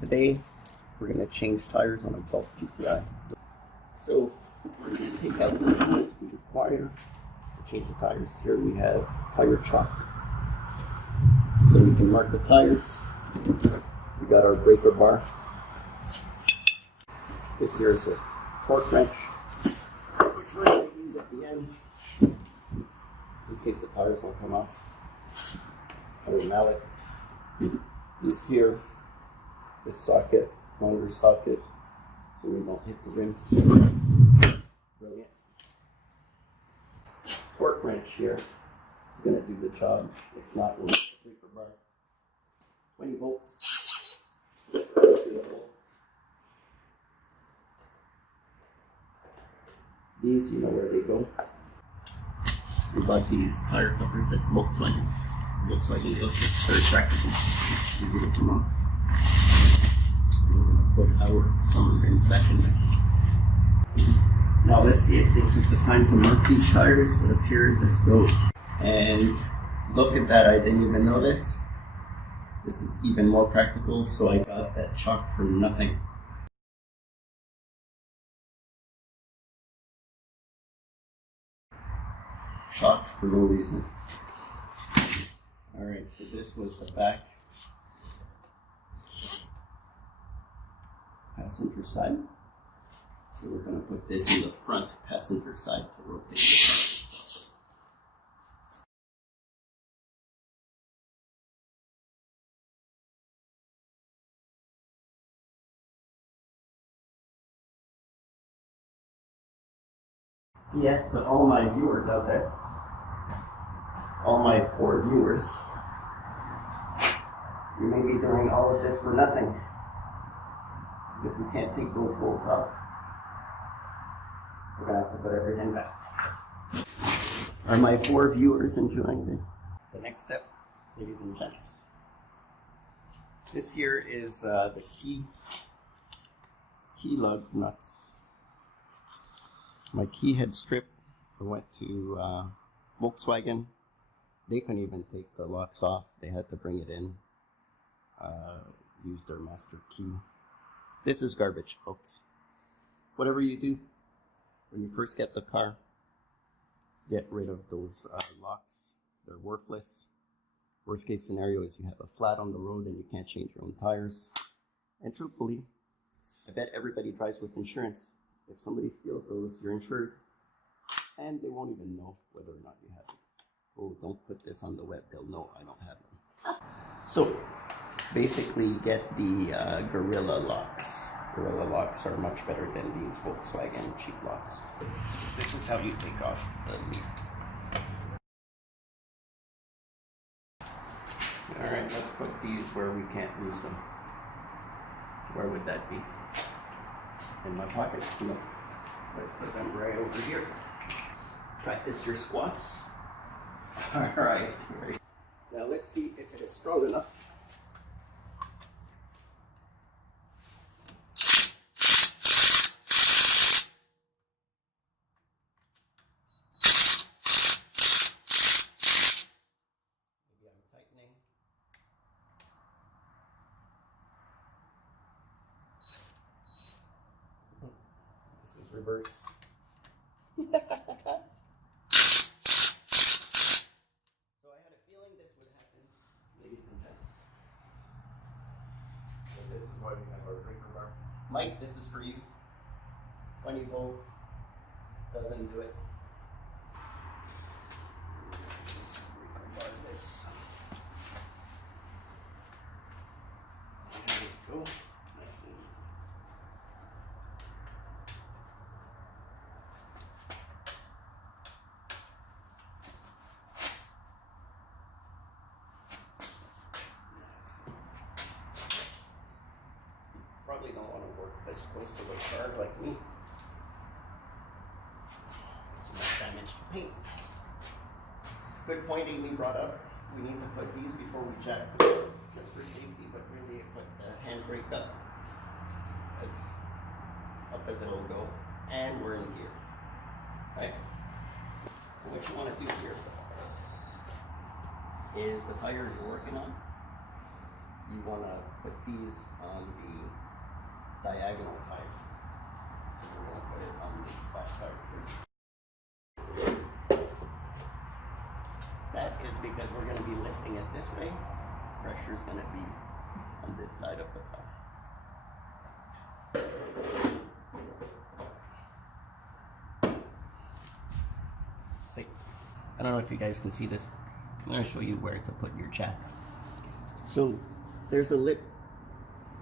Today we're going to change tires on a Golf GTI. So we're going to take out the tools we require to change the tires. Here we have tire chalk, so we can mark the tires. We got our breaker bar. This here is a torque wrench, which we're going to use at the end in case the tires won't come off. Our mallet. This here, this socket, longer socket, so we don't hit the rims. Brilliant. Torque wrench here. It's going to do the job. If not, we'll use the breaker bar. 20 volts. These, you know where they go. We bought these tire covers at Volkswagen. Volkswagen dealerships. Very practical. Easy to come off. We're going to put our summer rims back in there. Now let's see if they took the time to mark these tires. It appears as though. And look at that, I didn't even know this. This is even more practical, so I got that chalk for nothing. Chalk for no reason. Alright, so this was the back passenger side. So we're going to put this in the front passenger side to rotate it. Yes, to all my viewers out there, all my 4 viewers, you may be doing all of this for nothing. If we can't take those bolts off, we're going to have to put everything back. Are my 4 viewers enjoying this? The next step, ladies and gents. This here is the key lug nuts. My key head strip, I went to Volkswagen. They couldn't even take the locks off. They had to bring it in, use their master key. This is garbage, folks. Whatever you do, when you first get the car, get rid of those locks. They're worthless. Worst case scenario is you have a flat on the road and you can't change your own tires. And truthfully, I bet everybody drives with insurance. If somebody steals those, you're insured. And they won't even know whether or not you have them. Oh, don't put this on the web. They'll know I don't have them. So, basically get the Gorilla locks. Gorilla locks are much better than these Volkswagen cheap locks. This is how you take off the lead. Alright, let's put these where we can't lose them. Where would that be? In my pockets? No. Let's put them right over here. Practice your squats. Alright. Now let's see if it is strong enough. Maybe I'm tightening. This is reverse. So this is why we have our breaker bar. Mike, this is for you. 20 volt doesn't do it. Let's breaker bar this. There we go. Nice and easy. Probably don't want to work this close to the car like me. So much damage to paint. Good point Amy brought up. We need to put these before we jack the car, just for safety, but really put the handbrake up as it'll go. And we're in gear. Right? So what you want to do here is the tire you're working on. you want to put these on the diagonal tire. So we're going to put it on this back tire here. That is because we're going to be lifting it this way. Pressure is going to be on this side of the car. Safe. I don't know if you guys can see this. I'm going to show you where to put your jack. So there's a lip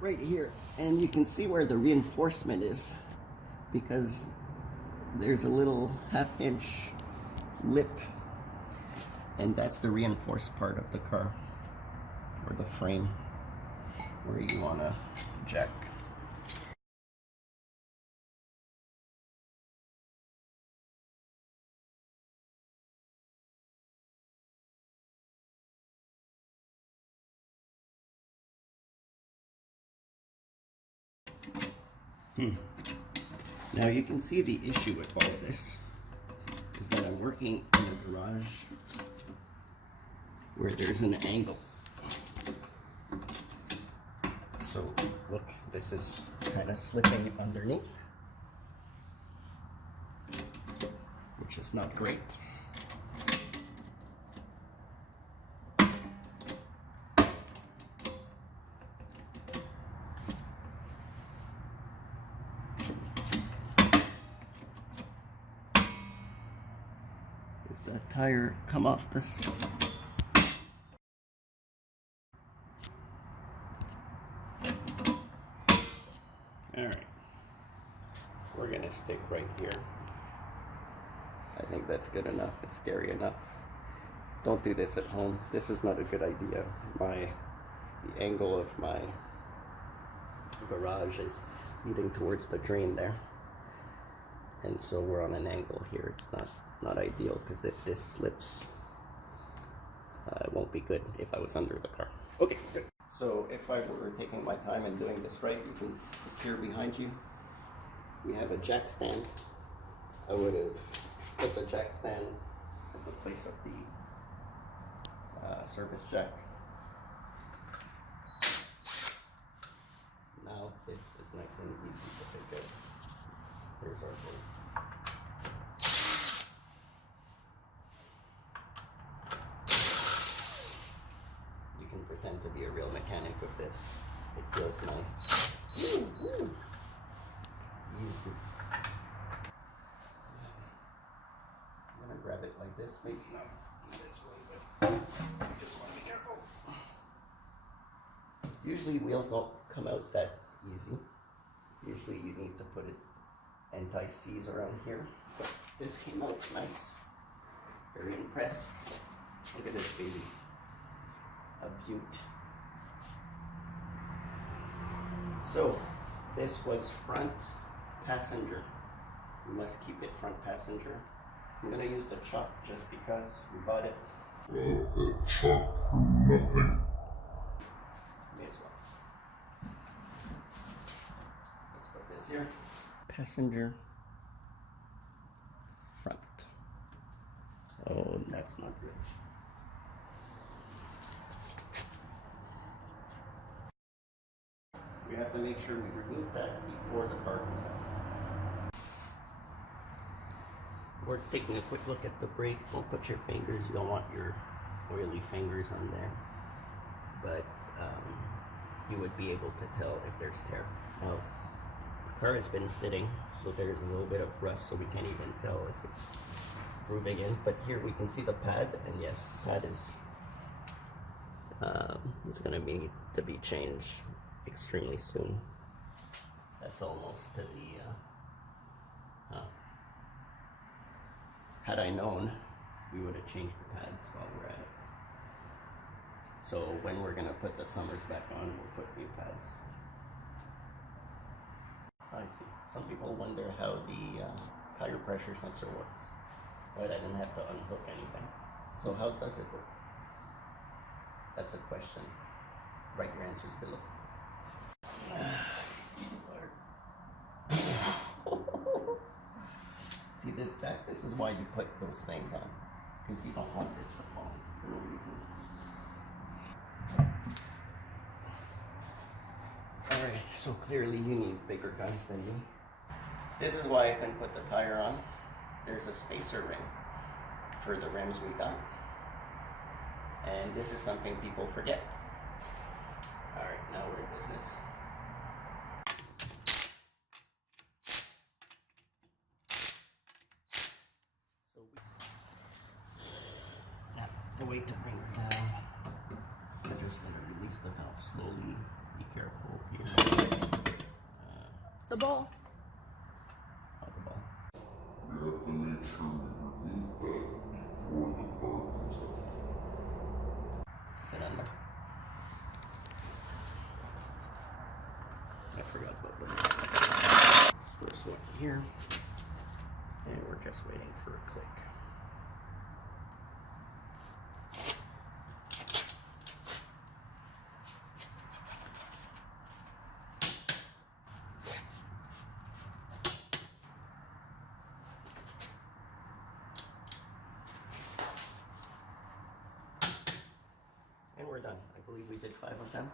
right here, and you can see where the reinforcement is because there's a little 1/2 inch lip, and that's the reinforced part of the car or the frame where you want to jack. Now you can see the issue with all of this is that I'm working in a garage where there's an angle. So look, this is kind of slipping underneath, which is not great. Does that tire come off this? Alright, we're gonna stick right here. I think that's good enough. It's scary enough. Don't do this at home. This is not a good idea. The angle of my garage is leading towards the drain there, and so we're on an angle here. It's not ideal because if this slips, it won't be good if I was under the car. Okay, good. So if I were taking my time and doing this right, you can look here behind you. We have a jack stand. I would have put the jack stand at the place of the service jack. Now this is nice and easy to take out. Here's our board. You can pretend to be a real mechanic with this. It feels nice. Easy. I'm gonna grab it like this, maybe not this way, but I just want to be careful. Usually wheels don't come out that easy. Usually you need to put it anti-seize around here, but this came out nice. Very impressed. Look at this baby. A beaut. So this was front passenger. We must keep it front passenger. I'm gonna use the chuck just because we bought it. The chuck for nothing. May as well. Let's put this here. Passenger front. Oh, that's not good. We have to make sure we remove that before the car comes out. We're taking a quick look at the brake. Don't put your fingers, you don't want your oily fingers on there. But you would be able to tell if there's tear. Now, the car has been sitting, so there's a little bit of rust, so we can't even tell if it's grooving in. But here we can see the pad, and yes, the pad is it's going to need to be changed extremely soon. That's almost to the had I known, we would have changed the pads while we're at it. So when we're going to put the summers back on, we'll put new pads. I see. Some people wonder how the tire pressure sensor works. Right, I didn't have to unhook anything. So how does it work? That's a question. Write your answers below. See this jack? This is why you put those things on. Because you don't want this to fall for no reason. Alright, so clearly you need bigger guns than me. This is why I couldn't put the tire on. There's a spacer ring for the rims we got. And this is something people forget. Alright, now we're in business. So now the way to bring it down, I'm just going to release the valve slowly. Be careful here. The ball. Oh, the ball. We have to make sure we remove that before the car comes out. Is it under? I forgot about the first one here. And we're just waiting for a click. And we're done. I believe we did 5 of them.